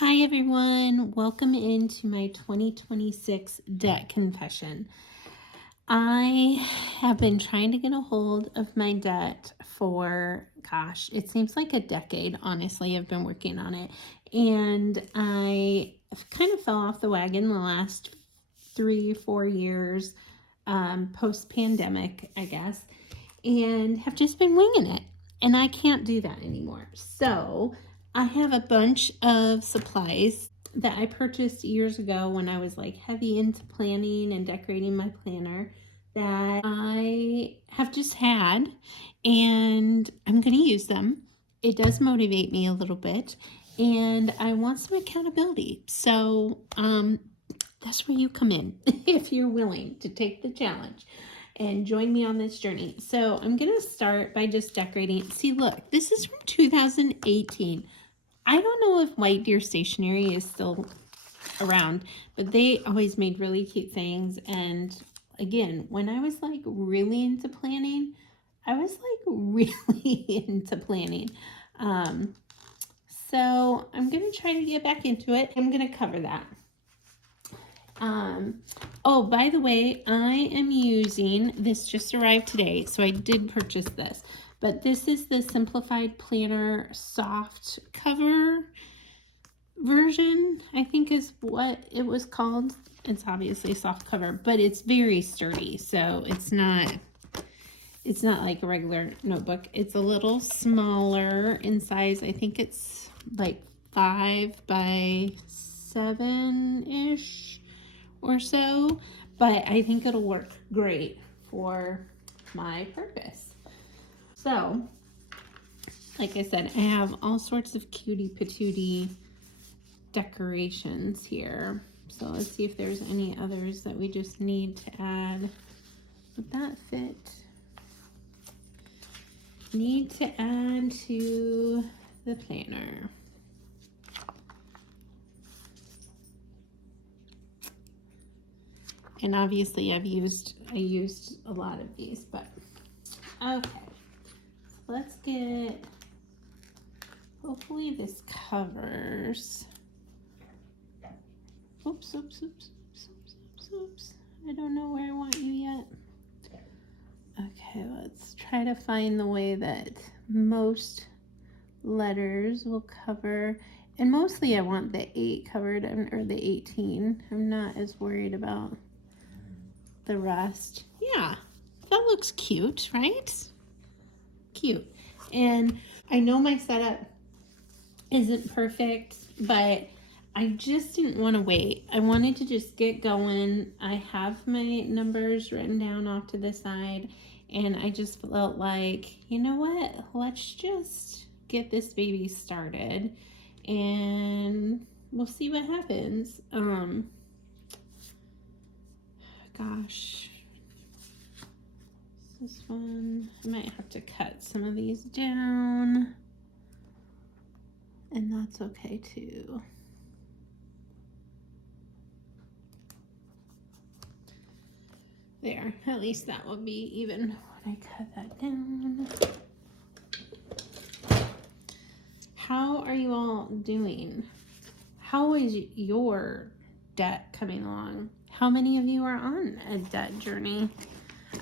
Hi everyone, welcome into my 2026 debt confession. I have been trying to get a hold of my debt for, it seems like a decade. Honestly, I've been working on it, and I kind of fell off the wagon the last 3-4 years, post-pandemic, I guess, and have just been winging it, and I can't do that anymore. So I have a bunch of supplies that I purchased years ago when I was like heavy into planning and decorating my planner that I have just had, and I'm going to use them. It does motivate me a little bit, and I want some accountability. So that's where you come in if you're willing to take the challenge and join me on this journey. So I'm going to start by just decorating. See, look, this is from 2018. I don't know if White Deer Stationery is still around, but they always made really cute things. And again, when I was like really into planning, I was like really into planning. So I'm going to try to get back into it. I'm going to cover that. Oh, by the way, I am using, this just arrived today, so I did purchase this, but this is the Simplified Planner soft cover version, I think is what it was called. It's obviously soft cover, but it's very sturdy, so it's not like a regular notebook. It's a little smaller in size. I think it's like 5 by 7-ish or so, but I think it'll work great for my purpose. So, like I said, I have all sorts of cutie patootie decorations here. So let's see if there's any others that we just need to add. Would that fit? Need to add to the planner. And obviously I used a lot of these, but okay. So let's get, hopefully this covers. Oops. I don't know where I want you yet. Okay, let's try to find the way that most letters will cover. And mostly I want the 8 covered, or the 18. I'm not as worried about the rest. Yeah, that looks cute, right? Cute. And I know my setup isn't perfect, but I just didn't want to wait. I wanted to just get going. I have my numbers written down off to the side, and I just felt like, you know what? Let's just get this baby started, and we'll see what happens. Gosh, this one, I might have to cut some of these down, and that's okay too. There, at least that will be even when I cut that down. How are you all doing? How is your debt coming along? How many of you are on a debt journey?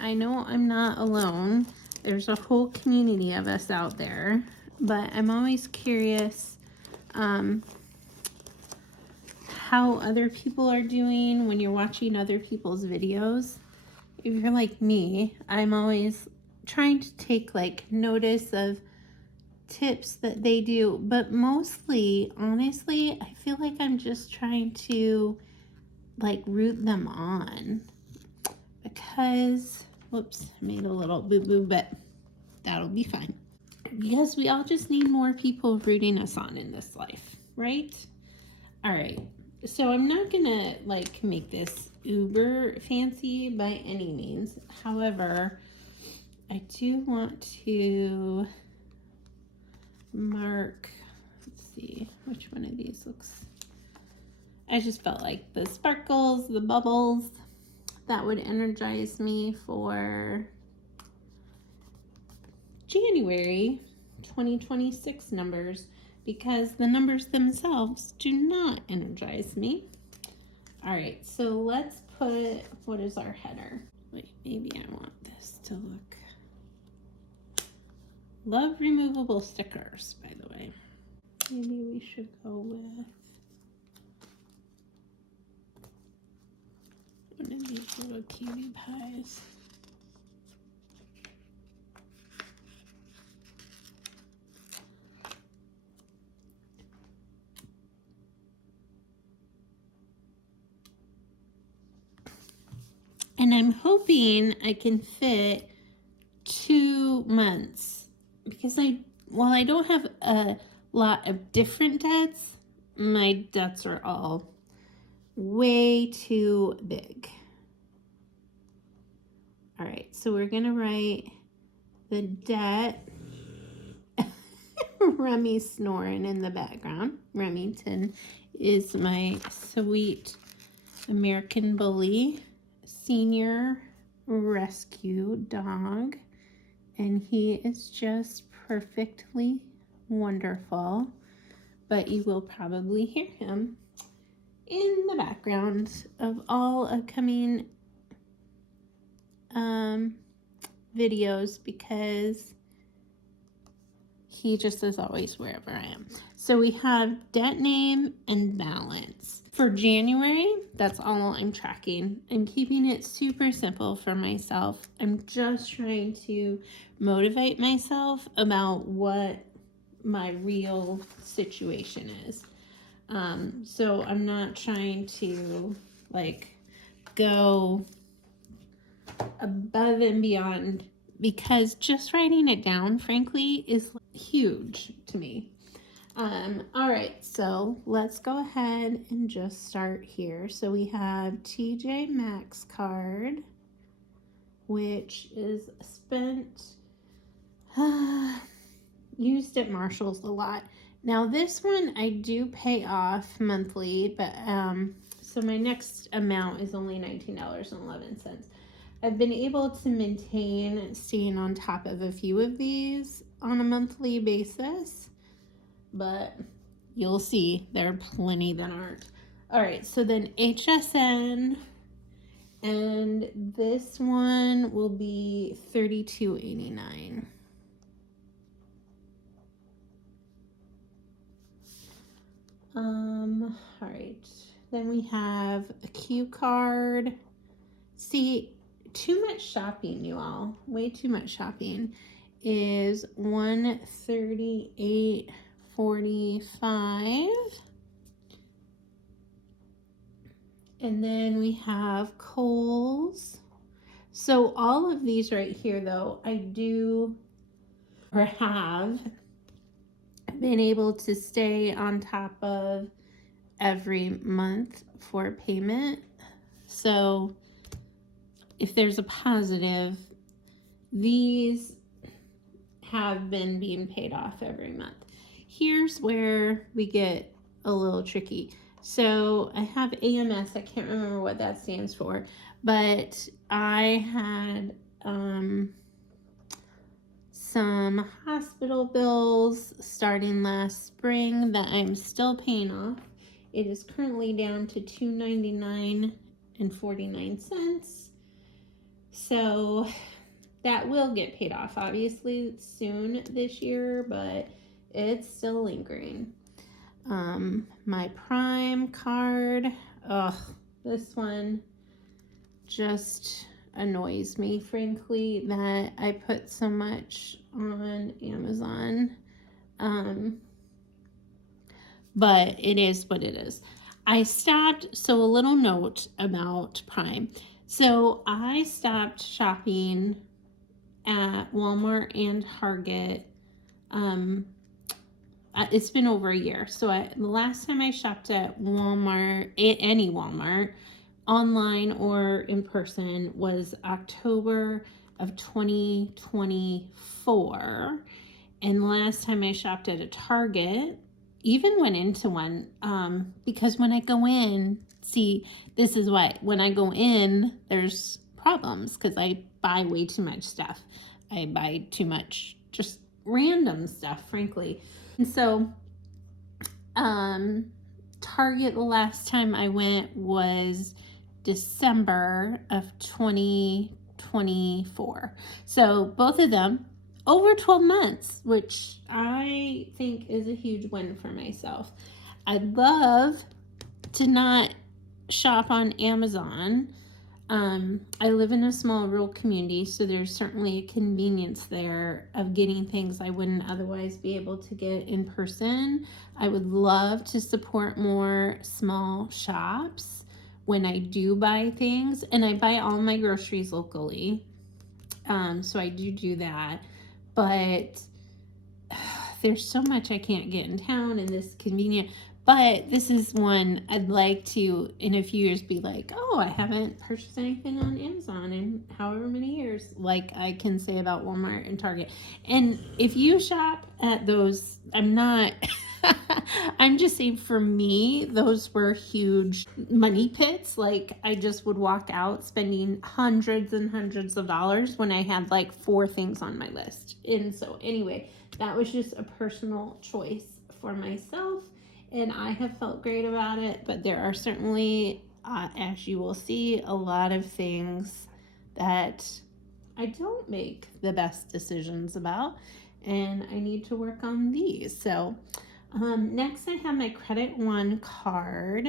I know I'm not alone. There's a whole community of us out there, but I'm always curious how other people are doing when you're watching other people's videos. If you're like me, I'm always trying to take like notice of tips that they do, but mostly, honestly, I feel like I'm just trying to like root them on, because whoops, I made a little boo-boo, but that'll be fine, because we all just need more people rooting us on in this life, right? All right, so I'm not gonna like make this uber fancy by any means. However, I do want to mark, let's see which one of these looks, I just felt like the sparkles, the bubbles, that would energize me for January 2026 numbers. because the numbers themselves do not energize me. All right, so let's put, what is our header? Wait, maybe I want this to look. Love removable stickers, by the way. Maybe we should go with one of these little cutie pies. And I'm hoping I can fit 2 months because while I don't have a lot of different debts, my debts are all way too big. All right, so we're gonna write the debt. Remy's snoring in the background. Remington is my sweet American Bully senior rescue dog, and he is just perfectly wonderful, but you will probably hear him in the background of all upcoming videos because he just is always wherever I am. So we have debt name and balance. For January, that's all I'm tracking. I'm keeping it super simple for myself. I'm just trying to motivate myself about what my real situation is. So I'm not trying to like go above and beyond because just writing it down, frankly, is huge to me. All right, so let's go ahead and just start here. So we have TJ Maxx card, which is spent, used at Marshall's a lot. Now this one I do pay off monthly, but so my next amount is only $19.11. I've been able to maintain staying on top of a few of these on a monthly basis, but you'll see there are plenty that aren't. All right, so then HSN, and this one will be $32.89. All right, then we have a Q card. See, too much shopping, you all. Way too much shopping is $138.45. And then we have Kohl's. So all of these right here, though, I do or have been able to stay on top of every month for payment. So if there's a positive, these have been being paid off every month. Here's where we get a little tricky. So I have AMS, I can't remember what that stands for, but I had some hospital bills starting last spring that I'm still paying off. It is currently down to $299.49. So that will get paid off obviously soon this year, but it's still lingering. My Prime card, this one just annoys me, frankly, that I put so much on Amazon. But it is what it is. I stopped, so a little note about Prime. So I stopped shopping at Walmart and Target. It's been over a year. So the last time I shopped at Walmart, any Walmart, online or in person, was October of 2024. And the last time I shopped at a Target, even went into one, because when I go in, see, this is why, when I go in, there's problems because I buy way too much stuff. I buy too much, just random stuff, frankly. And so Target the last time I went was December of 2024. So both of them over 12 months, which I think is a huge win for myself. I'd love to not shop on Amazon. I live in a small rural community, so there's certainly a convenience there of getting things I wouldn't otherwise be able to get in person. I would love to support more small shops when I do buy things, and I buy all my groceries locally. So I do that, but there's so much I can't get in town, and this convenient. But this is one I'd like to, in a few years, be like, oh, I haven't purchased anything on Amazon in however many years, like I can say about Walmart and Target. And if you shop at those, I'm just saying for me, those were huge money pits. Like I just would walk out spending hundreds and hundreds of dollars when I had like 4 things on my list. And so anyway, that was just a personal choice for myself. And I have felt great about it, but there are certainly, as you will see, a lot of things that I don't make the best decisions about, and I need to work on these. So next I have my Credit One card,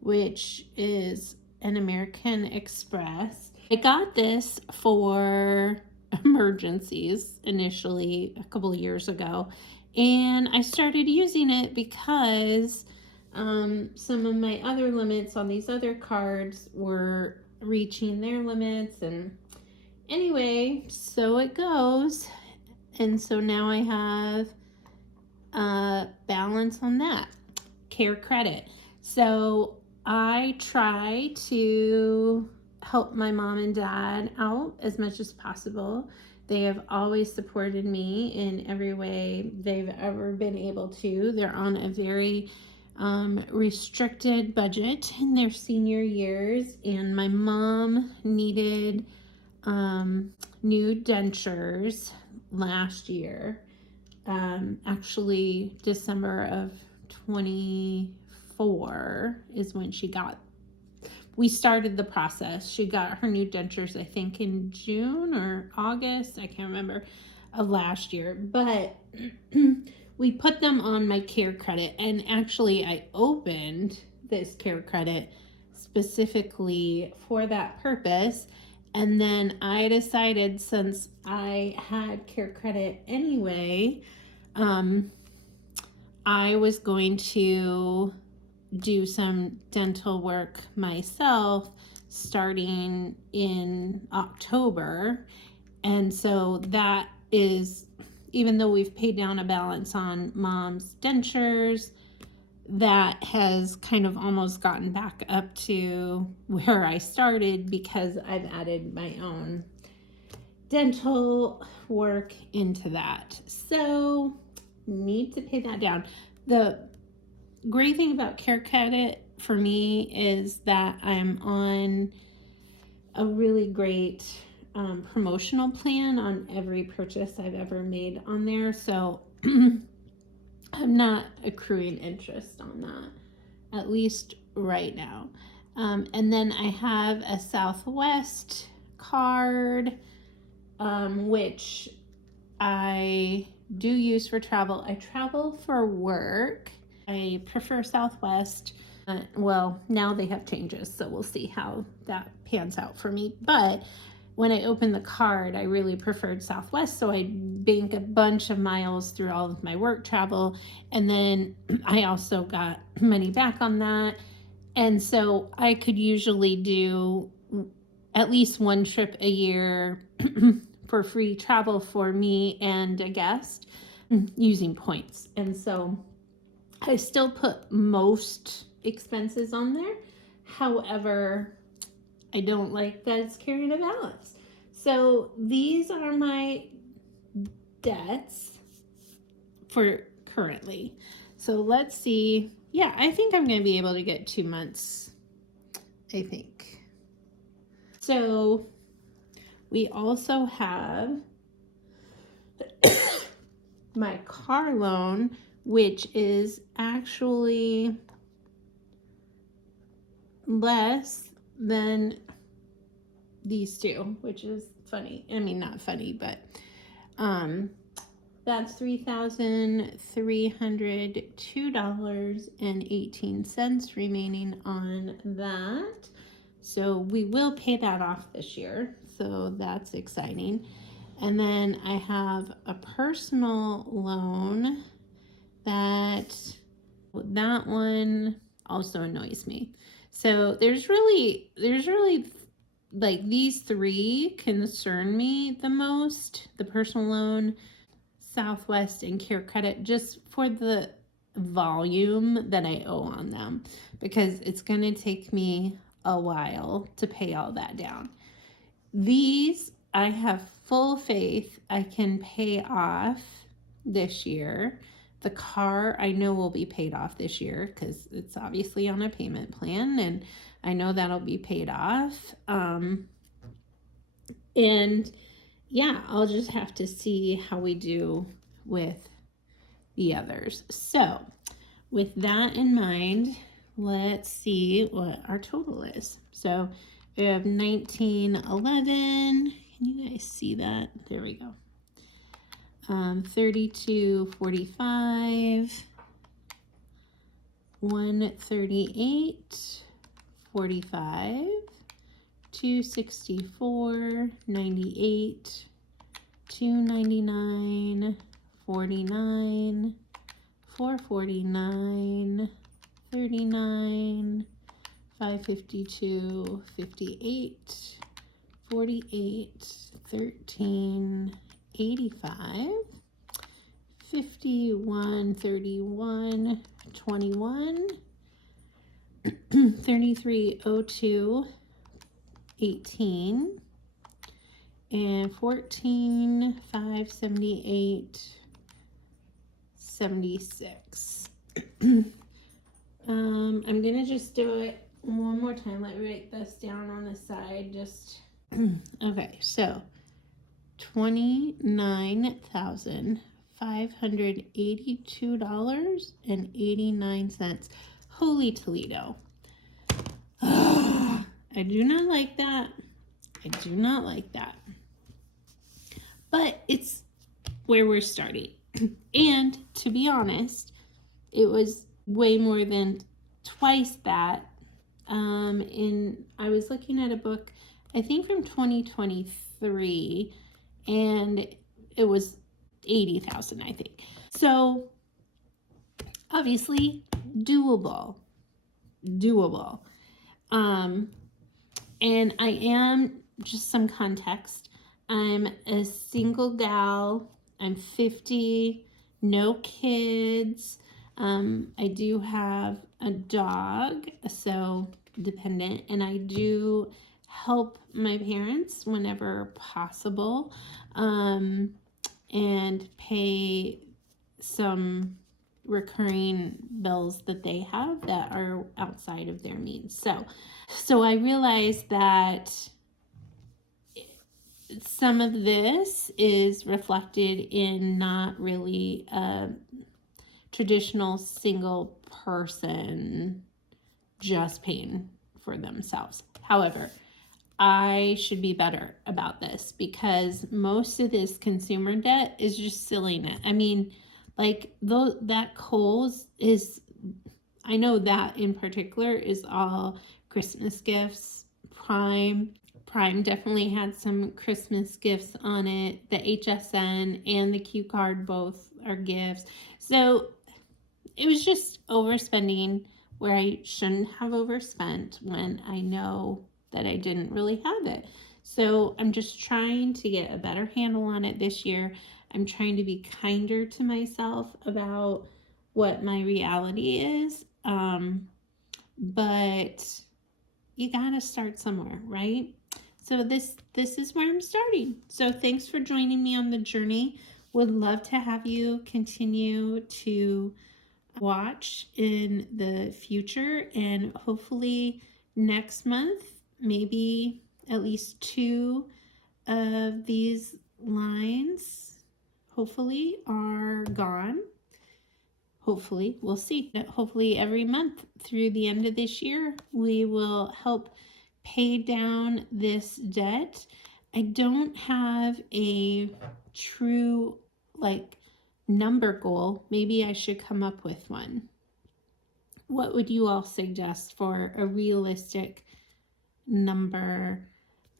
which is an American Express. I got this for emergencies initially a couple of years ago, and I started using it because some of my other limits on these other cards were reaching their limits, and anyway, so it goes. And so now I have a balance on that care credit. So I try to help my mom and dad out as much as possible. They have always supported me in every way they've ever been able to. They're on a very restricted budget in their senior years, and my mom needed new dentures last year. Actually, December of 24 is when we started the process. She got her new dentures, I think, in June or August, I can't remember, of last year. But we put them on my care credit, and actually I opened this care credit specifically for that purpose. And then I decided, since I had care credit anyway, I was going to do some dental work myself starting in October. And so that is, even though we've paid down a balance on mom's dentures, that has kind of almost gotten back up to where I started because I've added my own dental work into that. So need to pay that down. The great thing about care credit for me is that I'm on a really great promotional plan on every purchase I've ever made on there. So I'm not accruing interest on that, at least right now. And then I have a Southwest card, which I do use for travel. I travel for work. I prefer Southwest. Well, now they have changes, so we'll see how that pans out for me. But when I opened the card, I really preferred Southwest, so I bank a bunch of miles through all of my work travel, and then I also got money back on that. And so I could usually do at least one trip a year for free travel for me and a guest using points. And so I still put most expenses on there. However, I don't like that it's carrying a balance. So these are my debts for currently. So let's see. Yeah, I think I'm going to be able to get 2 months, I think. So we also have my car loan, which is actually less than these two, which is funny. I mean, not funny, but that's $3,302.18 remaining on that. So we will pay that off this year. So that's exciting. And then I have a personal loan that one also annoys me. So there's really like these three concern me the most: the personal loan, Southwest, and Care Credit, just for the volume that I owe on them, because it's going to take me a while to pay all that down. These I have full faith I can pay off this year. The car I know will be paid off this year because it's obviously on a payment plan, and I know that'll be paid off. And yeah, I'll just have to see how we do with the others. So with that in mind, let's see what our total is. So we have 1911. Can you guys see that? There we go. 3245, 138.45, 264.98, 299.49, 449.39, 552.58, 48.13.85, 51.31.21, 33.02.18, and 14.578.76. I'm gonna just do it one more time. Let me write this down on the side. Just okay. So $29,582.89. Holy Toledo! I do not like that. I do not like that. But it's where we're starting. And to be honest, it was way more than twice that. I was looking at a book, I think from 2023, and it was 80,000, I think. So obviously doable. And I am, just some context, I'm a single gal. I'm 50, no kids. I do have a dog, so dependent, and I do help my parents whenever possible, and pay some recurring bills that they have that are outside of their means. So I realized that some of this is reflected in not really a traditional single person just paying for themselves. However, I should be better about this, because most of this consumer debt is just silly. I mean, like that Kohl's is, I know that in particular is all Christmas gifts. Prime definitely had some Christmas gifts on it. The HSN and the Q card both are gifts. So it was just overspending where I shouldn't have overspent, when I know that I didn't really have it. So I'm just trying to get a better handle on it this year. I'm trying to be kinder to myself about what my reality is. But you gotta start somewhere, right? So this is where I'm starting. So thanks for joining me on the journey. Would love to have you continue to watch in the future, and hopefully next month, maybe at least 2 of these lines hopefully are gone. hopefully, we'll see. Hopefully every month through the end of this year, we will help pay down this debt. I don't have a true like number goal. Maybe I should come up with one. What would you all suggest for a realistic number?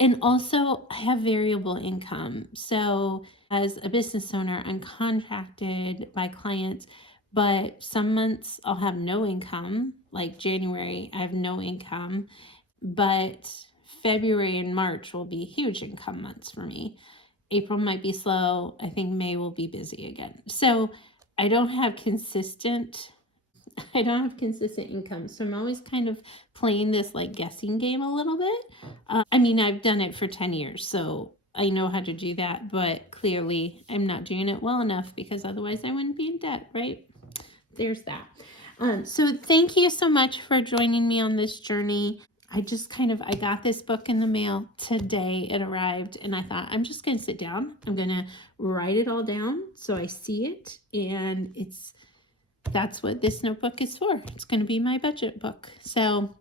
And also, I have variable income. So, as a business owner, I'm contracted by clients, but some months I'll have no income. Like January, I have no income, but February and March will be huge income months for me. April might be slow. I think May will be busy again. So, I don't have consistent income. So I'm always kind of playing this like guessing game a little bit. I mean, I've done it for 10 years, so I know how to do that, but clearly I'm not doing it well enough because otherwise I wouldn't be in debt, right? There's that. So thank you so much for joining me on this journey. I got this book in the mail today. It arrived, and I thought, I'm just going to sit down. I'm going to write it all down so I see it, and that's what this notebook is for. It's going to be my budget book. So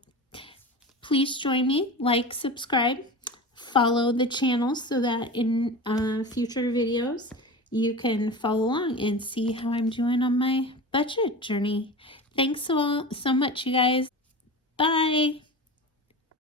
please join me, like, subscribe, follow the channel so that in future videos you can follow along and see how I'm doing on my budget journey. Thanks so much, you guys. Bye.